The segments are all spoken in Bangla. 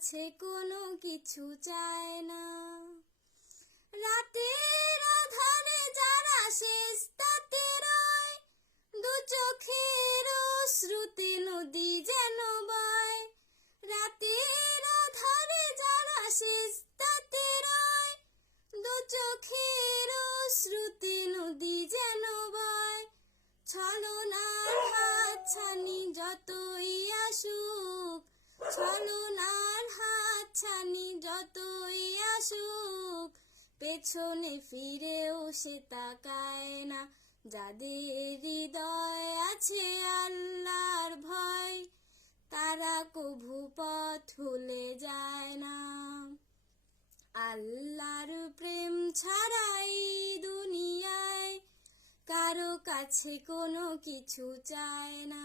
কাছে কোনো কিছু চায় না। রাতের আধারে যারা শেষ, তাতে রয়। দু চোখের শ্রুতি নদী যেন বয়। রাতের আধারে যারা শেষ, তাতে রয়। দু চোখের শ্রুতি নদী যেন বয়। ছলনার হাত ছানি যতই আসুক, ছলনার হাত ছানি যতই আসুক, পেছনে ফিরেও সে তাকায় না। যাদের হৃদয় আছে আল্লাহর ভয়, তারা কভু পথ ভুলে যায় না। আল্লাহর প্রেম ছাড়াই দুনিয়ায় কারও কাছে কোনো কিছু চায় না।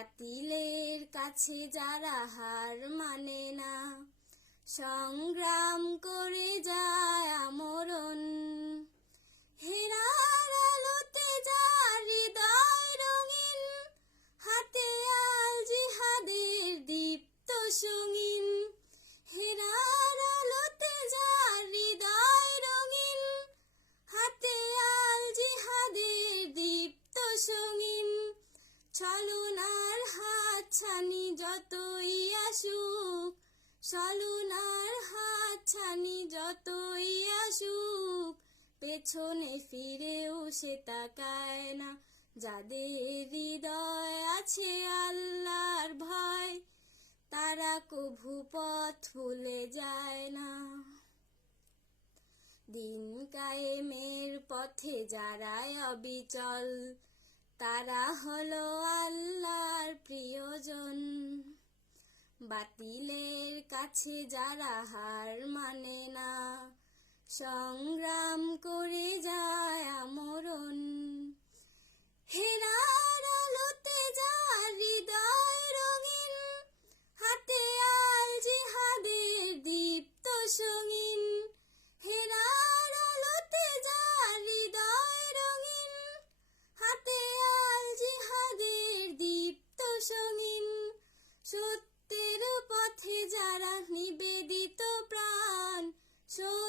বাতিলের কাছে যারা হার মানে না। সংগ্রাম করে যায় যতই আসুক ছলনার হাত ছানি যতই আসুক, পেছনে ফিরেও সে তাকায় না। যাদের হৃদয় আছে আল্লাহর ভয়, তারা কভু পথ ভুলে যায় না। দিন কায়েমের পথে যারা অবিচল তারা হলো আল্লাহর প্রিয়জন। বাতিলের কাছে যারা হার মানে না সংগ্রাম করে যায় আমরণ।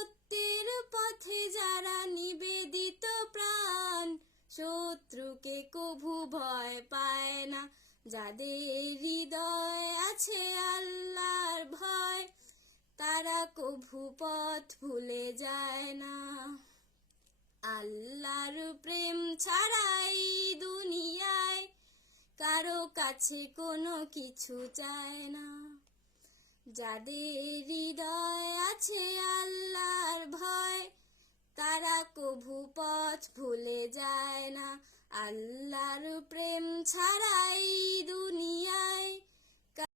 সত্যের পথে যারা নিবেদিত প্রাণ, শত্রুকে কভু ভয় পায় না। যাদের হৃদয় আছে আল্লাহর ভয়, তারা কভু পথ ভুলে যায় না। আল্লাহর প্রেম ছাড়াই দুনিয়ায় কারও কাছে কোনো কিছু চায় না। যাদের হৃদয় আছে আল্লাহর ভয়, তারা কভু পথ ভুলে যায় না। আল্লাহর প্রেম ছাড়াই দুনিয়ায়